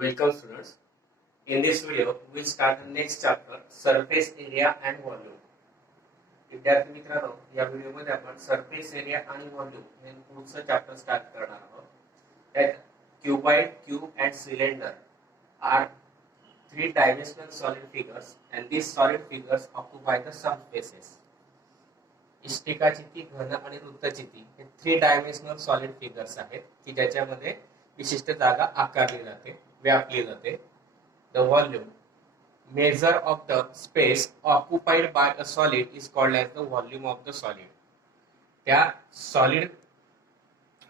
Welcome students. In this video, we will start the next chapter, surface area and volume. विद्यार्थी मित्रांनो, या व्हिडिओमध्ये आपण सरफेस एरिया आणि व्हॉल्यूम हे पुढचं चॅप्टर स्टार्ट करणार आहोत. त्यात cuboid, cube and cylinder are three-dimensional solid figures and these solid figures occupy the some spaces. इष्टिकाचिती, घन आणि वृत्तचिती हे थ्री डायमेन्शनल सॉलिड फिगर्स आहेत की ज्याच्यामध्ये विशिष्ट जागा आकारली जाते, व्यापली जाते. The volume, measure of the space occupied by a solid is called as the volume of the solid. त्या सॉलिड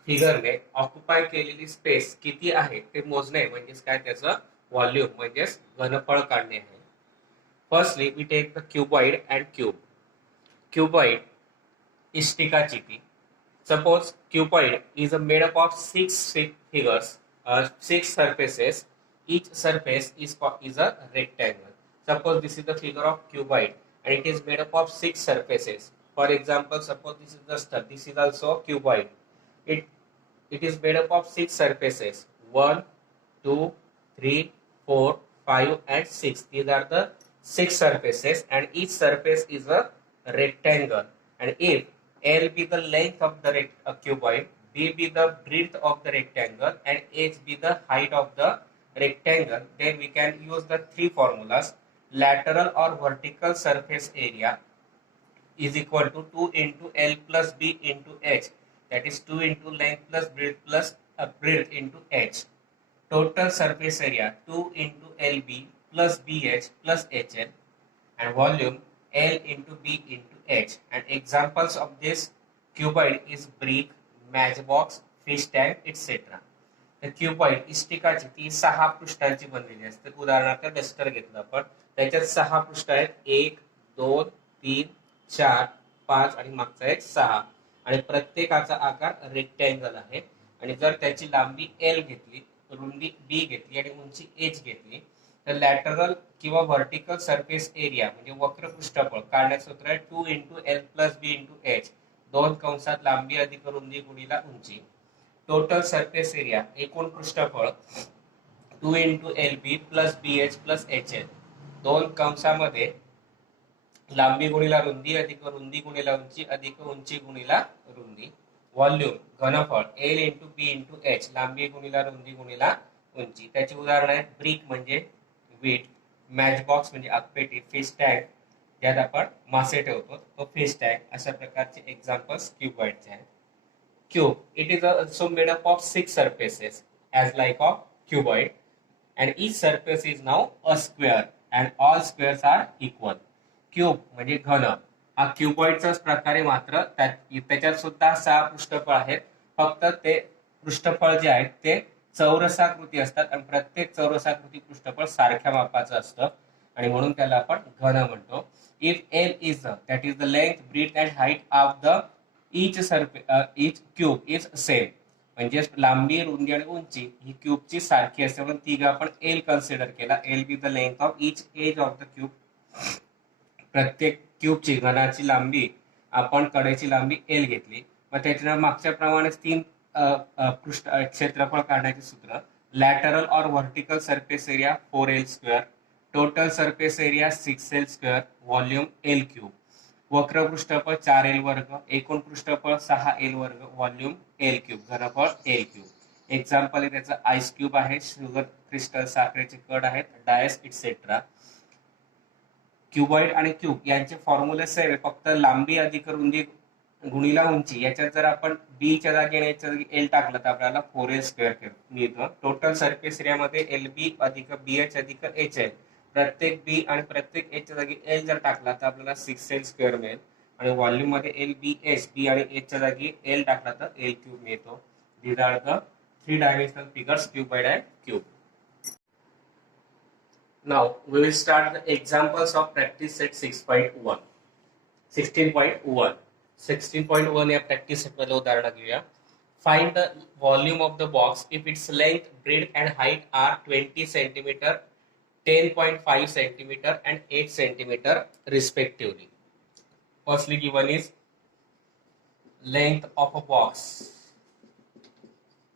फिगरने ऑक्युपाय केलेली स्पेस किती आहे ते मोजणे म्हणजेच काय, त्याचं व्हॉल्यूम म्हणजेच घनफळ काढणे आहे. Firstly we take the cuboid and cube. Cuboid इष्टिकाचिती. Suppose cuboid is made up of six figures, six surfaces. Each surface is a rectangle. Suppose this is the figure of cuboid and it is made up of six surfaces. For example, suppose this is the stud. This is also cuboid. It is made up of six surfaces. 1, 2, 3, 4, 5 and 6. These are the six surfaces and each surface is a rectangle. And if L be the length of the cuboid, B be the breadth of the rectangle and H be the height of the rectangle, then we can use the three formulas. Lateral or vertical surface area is equal to 2 into L plus B into H. That is 2 into length plus breadth into H. Total surface area 2 into LB plus BH plus HL. And volume L into B into H. And examples of this cuboid is brick, matchbox, fish tank, etc. The cuboid इष्टिकाची ती 6 पृष्ठांची बनलेली असते. उदाहरणार्थ डस्टर घेतलं आपण, त्याच्यात 6 पृष्ठ आहेत. 1, 2, 3, 4, 5 आणि मागचा एक 6 आणि प्रत्येकाचा आकार रेक्टँगल आहे. आणि जर त्याची लांबी L घेतली, रुंदी B घेतली आणि उंची H घेतली तर लॅटरल किंवा व्हर्टिकल सरफेस एरिया म्हणजे वक्र पृष्ठफळ काढण्याचं सूत्र आहे 2 into L plus B into H. 2 कंसात लांबी अधिक रुंदी गुणिला उंची. टोटल सरफेस एरिया एकूण पृष्ठफळ 2 into LB plus BH plus HL. 2 कंसामध्ये लांबी गुणिला रुंदी अधिक रुंदी गुणिला उंची अधिक उंची गुणिला रुंदी. व्हॉल्यूम घनफळ L into B into H. लांबी गुणिला रुंदी गुणिला उंची. त्याची उदाहरण आहेत ब्रिक म्हणजे वीट, मॅचबॉक्स म्हणजे आगपेटी, फिश टँक ज्यात आपण मासे ठेवतो तो फिश टँक. अशा प्रकारचे एक्झाम्पल्स क्यूबॉइडचे आहेत. Cube, it is also made up of 6 surfaces as like of cuboid and each surface is now a square and all squares are equal. Cube म्हणजे घन. हा क्यूबॉइडचाच प्रकार आहे, मात्र त्याच्यात सुद्धा 6 पृष्ठफळ आहेत. फक्त ते पृष्ठफळ जे आहेत ते चौरसाकृती असतात आणि प्रत्येक चौरसाकृती पृष्ठफळ सारख्या मापाचं असतं आणि म्हणून त्याला आपण घन म्हणतो. If L is that is the length, breadth and height of the each cube is same. म्हणजे लांबी, रुंदी आणि उंची ही क्यूबची सारखी असते म्हणून ती आपण L कन्सिडर केला. L be the length of each edge of the cube. प्रत्येक क्यूबची घनाची लांबी आपण कडेची लांबी L घेतली. मग त्याच्या मागच्या प्रमाणेच 3 क्षेत्रफळ काढण्याचे सूत्र. लॅटरल और vertical surface area 4L square. Total surface area 6L square. Volume L cube. वक्र पृष्ठफळ 4L वर्ग. एकूण पृष्ठफळ 6L वर्ग. Volume L cube. घनफळ L क्यूब. एक्झाम्पल आहे त्याचं आईस क्यूब आहे, शुगर क्रिस्टल साखरेचे कड आहेत, डायस इटसेट्रा. क्यूबॉइड आणि क्यूब यांचे फॉर्म्युले सेम आहे, फक्त लांबी अधिक रुंदी गुणिला उंची. याच्यात जर आपण बी च्या जागी आणि एच्या जागी एल टाकलं तर आपल्याला 4L स्क्वेअर मिळतं. टोटल सरफेस एरियामध्ये LB अधिक BH अधिक HL. प्रत्येक बी आणि प्रत्येक एच च्या जागी एल जर टाकला तर आपल्याला 6L स्क्वेअर मिळेल. आणि व्हॉल्यूम मध्ये LBH, बी आणि एच च्या जागी एल टाकला तर L क्यूब मिळतो. These are the three dimensional figures cuboid and cube. Now we will start the examples of practice set 6.1. 16.1. 16.1 या प्रॅक्टिस सेट मध्ये उदाहरण घेऊया. Find the volume of the box if its length, breadth and height are 20 centimetre, 10.5 centimeter and 8 centimeter respectively. Firstly given is length of a box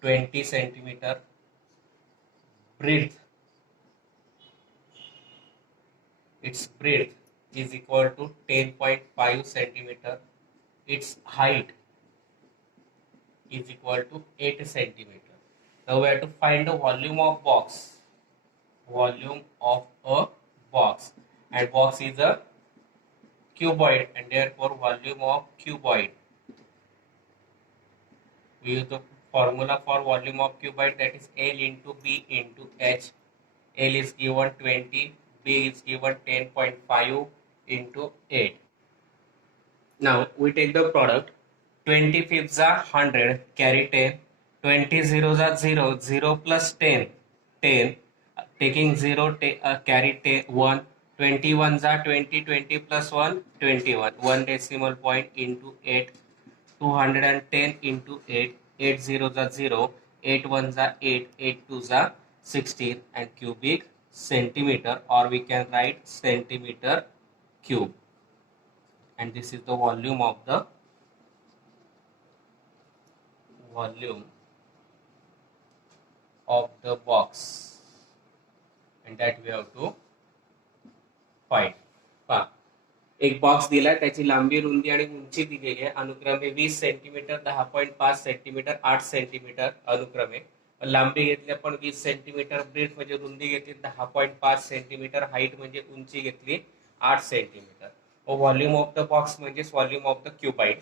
20 centimeter, breadth its breadth is equal to 10.5 centimeter, its height is equal to 8 centimeter. Now we have to find the volume of a box, and box is a cuboid, and therefore volume of cuboid. We use the formula for volume of cuboid, that is L into B into H. L is given 20, B is given 10.5 into 8. Now we take the product. 20 fifths are 100, carry 10. 20 zeros are 0, 0 plus 10, 10. Taking 0, carry 10, 1. 20 ones are 20, 20 plus 1, 21. 1 decimal point into 8. 210 into 8, 8 zeros are 0, 8 ones are 8, 8 twos are 16, and cubic centimeter, or we can write centimeter cube. And this is the volume of the box, and that we have to find. पहा, एक बॉक्स दिला, त्याची लांबी, रुंदी आणि उंची दिलेली आहे अनुक्रमे 20 सेंटीमीटर, 10.5 सेंटीमीटर, 8 सेंटीमीटर अनुक्रमे. लांबी घेतली आपण 20 सेंटीमीटर, ब्रेथ म्हणजे रुंदी घेतली 10.5 सेंटीमीटर, हाईट म्हणजे उंची घेतली 8 centimetre. Volume of the box म्हणजे व्हॉल्यूम ऑफ द क्युबाइड.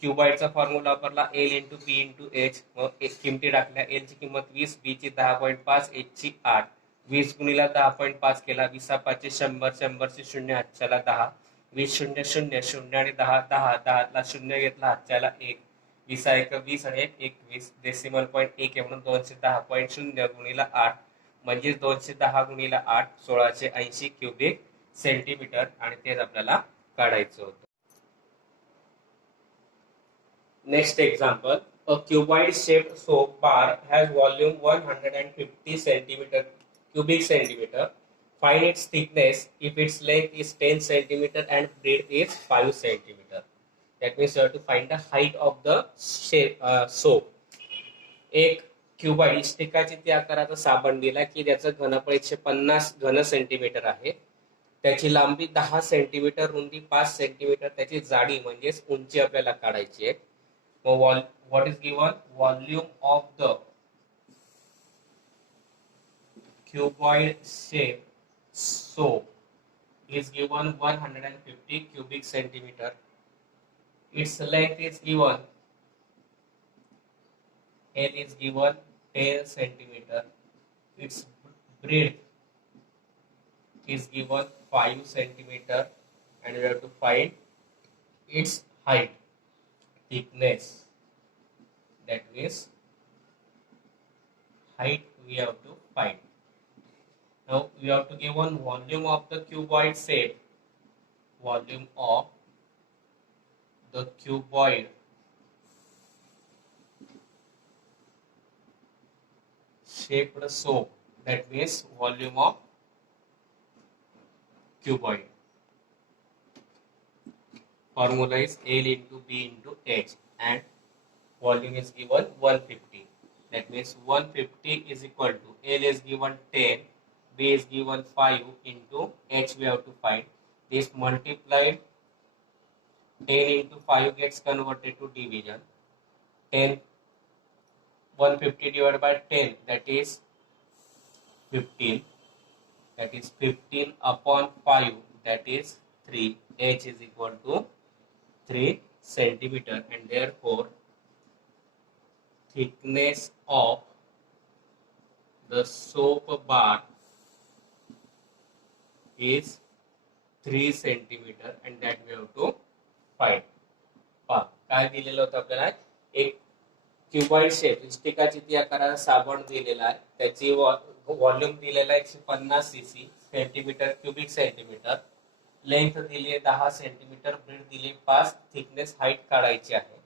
क्युबाइडचा फॉर्म्युला वापरला L into B into H. मग किमती टाकल्या, एल ची किंमत 20, बी ची 10.5, एच ची 8. 20 गुणिला 10.5 केला, 20 5 100, 100 चे शून्य हातच्याला 10, 20 शून्य शून्य शून्य आणि 10 10 10 शून्य घेतला हातच्याला 1, 20 1 20 आणि 21, डेसिमल पॉईंट 1 आहे म्हणून 210.0 गुणिला 8 म्हणजे 210 गुणिला 8 1680 क्युबिक सेंटीमीटर, आणि तेच आपल्याला काढायचं होतं. Next example, a cuboid shaped soap bar has volume 150 centimeter cubic centimeter. Find its thickness if its length is 10 centimeter and breadth is 5 centimeter. That means you have to find the height of the soap. एक क्युबाइड इष्टिकाची त्या आकाराचा साबण दिला की ज्याचं घनफळ 150 घन सेंटीमीटर आहे, त्याची लांबी 10 सेंटीमीटर, रुंदी 5 सेंटीमीटर, त्याची जाडी म्हणजेच उंची आपल्याला काढायची आहे. What is given? Volume of the cuboid shape soap is given 150 cubic centimeter. Its length is given, L is given 10 centimeter. Its breadth is given 5 centimeter, and we have to find its height, thickness, that means height we have to find. Now we have to give one volume of the cuboid shape, volume of the cuboid shaped soap, that means volume of cuboid. Formula is L into B into H, and volume is given 150. That means 150 is equal to, L is given 10, B is given 5 into H we have to find. This multiplied 10 into 5 gets converted to division. 10, 150 divided by 10, that is 15. That is 15 upon 5, that is 3. H is equal to 3 centimeter, and therefore thickness of the soap bar is 3 centimeter, and that we have to find. काय दिलेलं होतं आपल्याला, एक क्युबाइड शेप इष्टिकाची ती आकाराचा साबण दिलेला आहे, त्याची व्हॉल्यूम दिलेला 150 CC, centimetre cubic centimetre, length दिली आहे 10 सेंटीमीटर, ब्रेड दिली 5, थिकनेस हाईट काढायची आहे.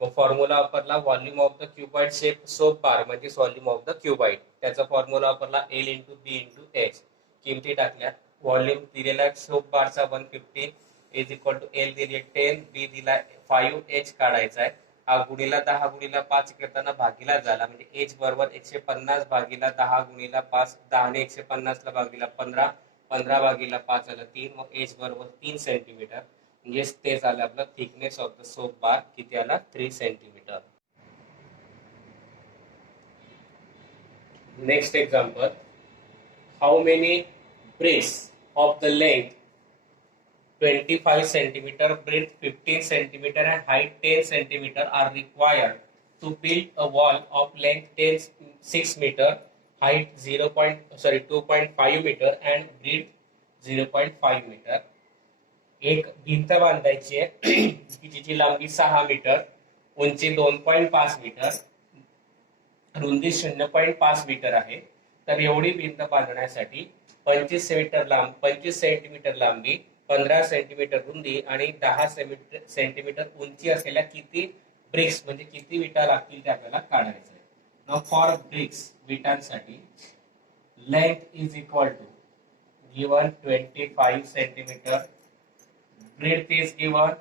मग फॉर्म्युला वापरला volume of the cuboid shape soap bar म्हणजे व्हॉल्यूम ऑफ द क्युबाइड. त्याचा फॉर्म्युला वापरला L into B into H. किमती टाकल्या, व्हॉल्यूम दिलेला सोप बारचा 150 इज इक्वल टू एल दिली 10, बी दिला 5, एच काढायचा आहे. हा गुणिला 10 गुणिला 5 करताना भागीला झाला, म्हणजे एच बरोबर 150 भागीला 10 गुणिला 5, 10 ने 150 ला भागीला 15, 15/5 झालं 3, मग एच बरोबर 3 सेंटीमीटर, म्हणजेच ते झालं आपलं thickness of the soap bar, किती आला 3 centimetre. Next example, how many breads of the length 25 centimeter, breadth 15 centimeter and height 10 centimeter are required to build a wall of length 6 meter, height 2.5 meter and breadth 0.5 meter. एक भिंत बांधायची आहे की जिची लांबी 6 मीटर, उंची 2.5 मीटर, रुंदी 0.5 मीटर आहे. तर एवढी भिंत बांधण्यासाठी 25 सेंटीमीटर लांबी, 15 सेंटीमीटर रुंदी आणि 10 सेंटीमीटर उंची असलेल्या किती ब्रिक्स म्हणजे किती विटा लागतील ते आपल्याला काढायचं आहे. नाउ फॉर ब्रिक्स, विटांसाठी length is equal to given 25 centimetre, breadth is given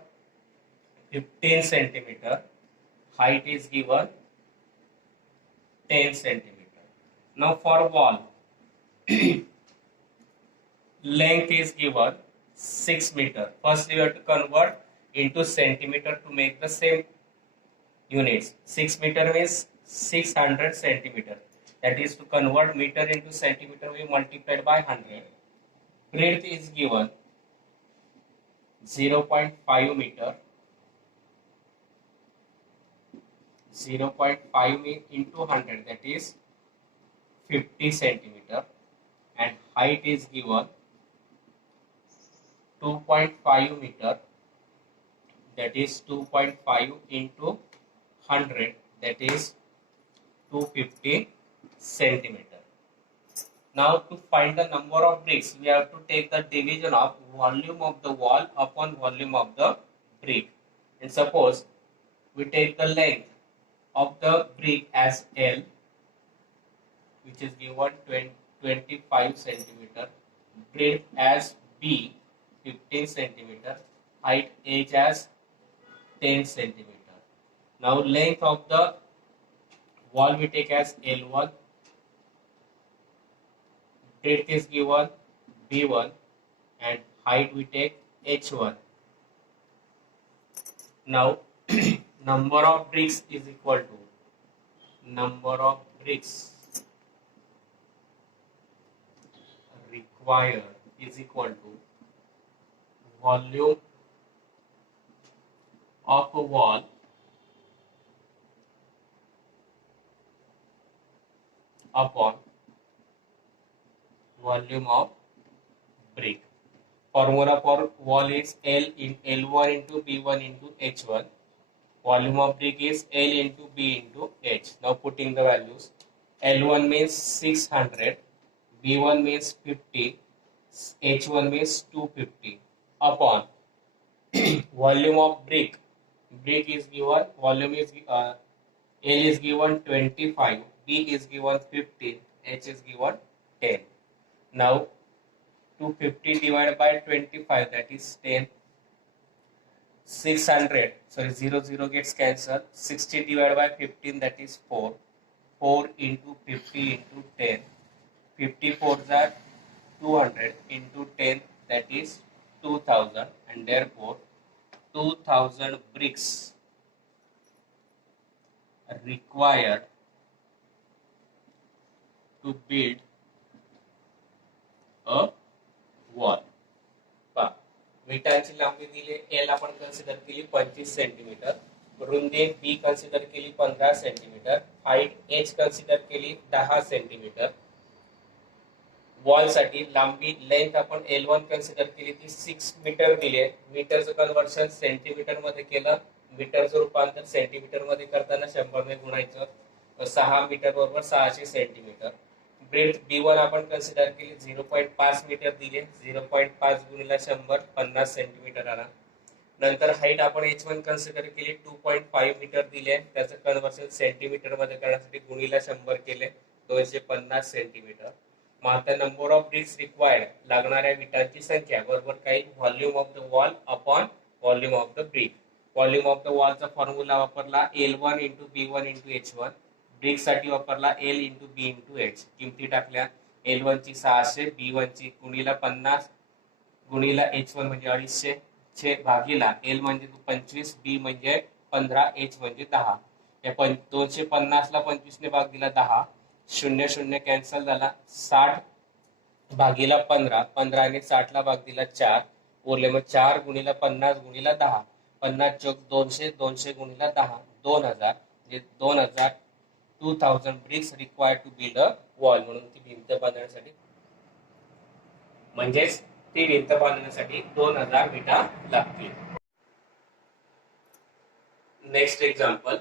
15 centimeter, height is given 10 centimeter. Now for wall, length is given 6 meter. First you have to convert into centimeter to make the same units. 6 meter means 600 centimeter. That is, to convert meter into centimeter we multiplied by 100. Breadth is given 0.5 meter, 0.5 into 100, that is 50 centimeter, and height is given 2.5 meter, that is 2.5 into 100, that is 250 centimeter. Now to find the number of bricks, we have to take the division of volume of the wall upon volume of the brick. And suppose we take the length of the brick as L, which is given 25 centimeter, breadth as B 15 centimeter, height H as 10 centimeter. Now length of the wall we take as L1, breadth is given B1 and height we take H1. Now number of bricks is equal to number of bricks required is equal to volume of a wall upon volume of brick. Formula for wall is L1 into B1 into H1. Volume of brick is L into B into H. Now putting the values, L1 means 600, B1 means 50, H1 means 250 upon volume of brick. Brick is given, volume is L is given 25, B is given 15, H is given 10. Now 250 divided by 25, that is 10. 0 gets cancelled. 60 divided by 15, that is 4. 4 into 50 into 10. 54 are 200 into 10, that is 2000, and therefore 2000 bricks are required to build a wall. विटांची लांबी दिली एल आपण कन्सिडर केली 25 सेंटीमीटर, रुंदी be consider केली 15 centimetre, height H consider केली 10 centimetre. Wall साठी लांबी लेंथ आपण L1 कन्सिडर केली ती 6 मीटर दिली आहे. मीटरचं कन्वर्शन सेंटीमीटर मध्ये केलं, मीटरचं रूपांतर सेंटीमीटर मध्ये करताना 100 ने गुणायचं. 6 मीटर बरोबर 600 सेंटीमीटर. ब्रेथ B1 आपण कन्सिडर केली 0.5 मीटर दिले, 0.5 गुणिले 100 50 सेंटीमीटर आला. नंतर हाईट आपण H1 कन्सिडर केली 2.5 मीटर दिले, त्याचं कन्वर्शन सेंटीमीटर मध्ये करण्यासाठी गुणिले 100 केले 250 सेंटीमीटर. मग आता नंबर ऑफ ब्रिक्स रिक्वायर्ड, लागणाऱ्या विटांची संख्या बरोबर काही volume of the wall upon volume of the brick. Volume of the वॉलचा फॉर्म्युला वापरला L1 into B1 into H1. Brick साठी वापरला L into B into H. किमती टाकल्या L1 ची 600, B1 ची गुणीला 50 गुणीला H1 म्हणजे 250 छे भागीला L म्हणजे 25, B म्हणजे 15, H म्हणजे 10. या 250 ला 25 ने भाग दिला 10, 0 0 कॅन्सल झाला, 60 भागीला 15, 15 ने 60 ला भाग दिला 4, उरले मग 4 गुणीला 50 गुणीला 10, 50 चौक 200, 200 गुणीला 10, 2000 म्हणजे 2000 2000 bricks required to build a wall. म्हणून ती भिंत बांधण्यासाठी म्हणजेच ती भिंत बांधण्यासाठी 2000 विटा लागतील. Next example,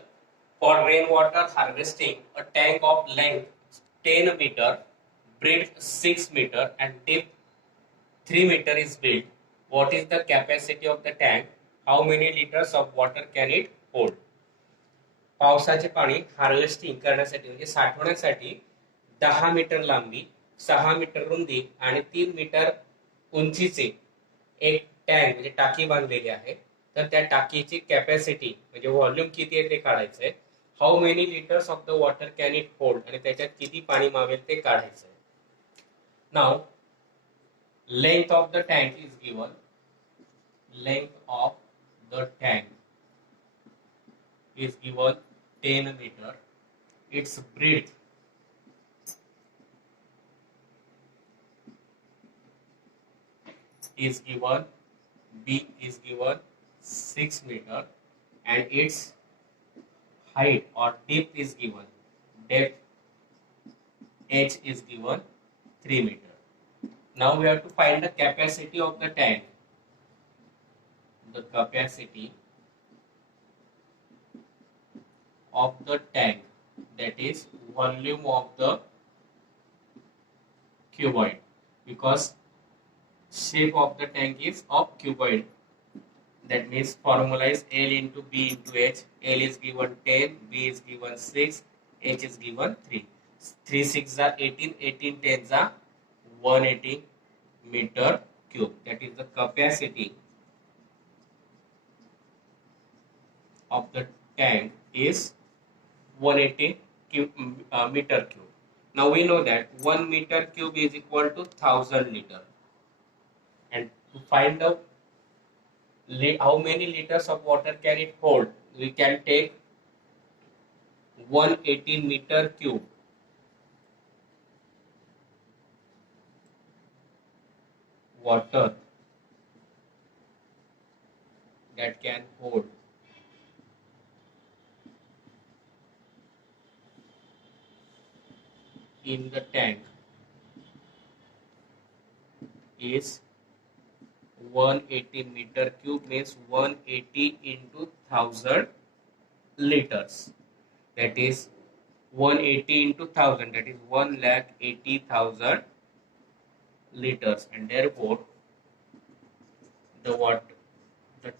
for rain water harvesting a tank of length 10 metre, breadth 6 meter and depth 3 meter is built. What is the capacity of the tank? How many liters of water can it hold? पावसाचे पाणी हार्वेस्टिंग करण्यासाठी म्हणजे साठवण्यासाठी 10 मीटर लांबी, 6 मीटर रुंदी आणि 3 मीटर उंचीचे एक टँक म्हणजे टाकी बांधलेली आहे. तर त्या टाकीची कॅपॅसिटी म्हणजे व्हॉल्यूम किती आहे ते काढायचंय. How many litres of the water can it hold आणि त्याच्यात किती पाणी मावेल ते काढायचंय. Now length of the tank is given. Length of the tank is given 10 meter. Its breadth is given, B is given 6 meter, and its height or depth is given. Depth H is given 3 meter. Now we have to find the capacity of the tank. The capacity of the tank, that is volume of the cuboid, because shape of the tank is of cuboid. That means formula is L into B into H. L is given 10, B is given 6, H is given 3. 3 6 are 18, 18 10s are 180 meter cube. That is the capacity of the tank is 180 meter cube. Now we know that 1 meter cube is equal to 1000 liter. And to find out how many liters of water can it hold, we can take 180 meter cube water that can hold in the tank is 180 meter cube, means 180 into 1000 liters. That is 180 into 1000, that is 1,80,000 liters. And therefore the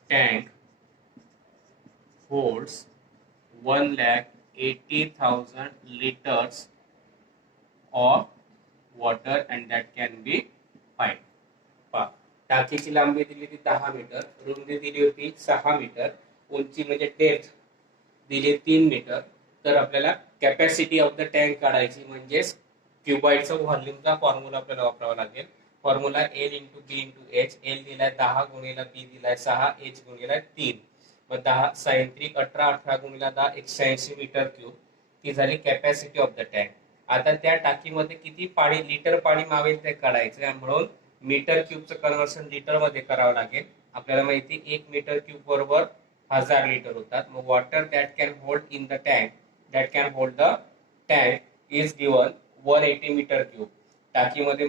tank holds 1,80,000 liters of water, and that can be find. टाकीची लांबी दिली होती 10 मीटर, रुंदी दिली होती 6 मीटर, उंची म्हणजे डेप्थ दिली 3 मीटर. तर आपल्याला कॅपॅसिटी ऑफ द टँक काढायची, म्हणजेच क्युबाइडचा व्हॉल्यूमचा फॉर्म्युला आपल्याला वापरावा लागेल. Formula L into B into H. L दिलाय 10 गुणिला B दिलाय 6, H गुणिला 3. मग 10 6 3 18, 18 गुणिला 10 180 मीटर क्यूब. ही झाली कॅपॅसिटी ऑफ द टँक. आता त्या टाकीमध्ये किती पाणी लिटर पाणी मावेल ते काढायचं, म्हणून मीटर क्यूबचं कन्व्हर्सन लिटर मध्ये करावं लागेल. आपल्याला माहिती 1 मीटर क्यूब बरोबर 1000 लिटर होतात. मग water that can hold in the tank, that can hold the tank is given 180 metre cube. टाकीमध्ये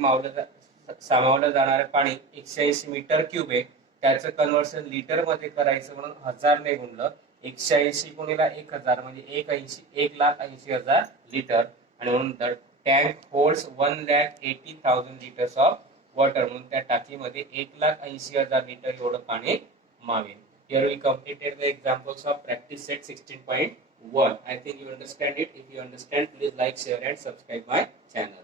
सामावलं जाणारं पाणी 180 मीटर क्यूब आहे. त्याचं कन्व्हर्सन लिटर मध्ये करायचं म्हणून 1000 ने गुणलं. 180 गुणिला 1000 म्हणजे 1,80,000 लिटर. आणि म्हणून the tank holds 1,80,000 litres of water. म्हणून त्या टाकीमध्ये 1,80,000 लिटर एवढं पाणी Marvel. Here we completed the examples of practice set 16.1. I think you understand it. If you understand, please like, share and subscribe my channel.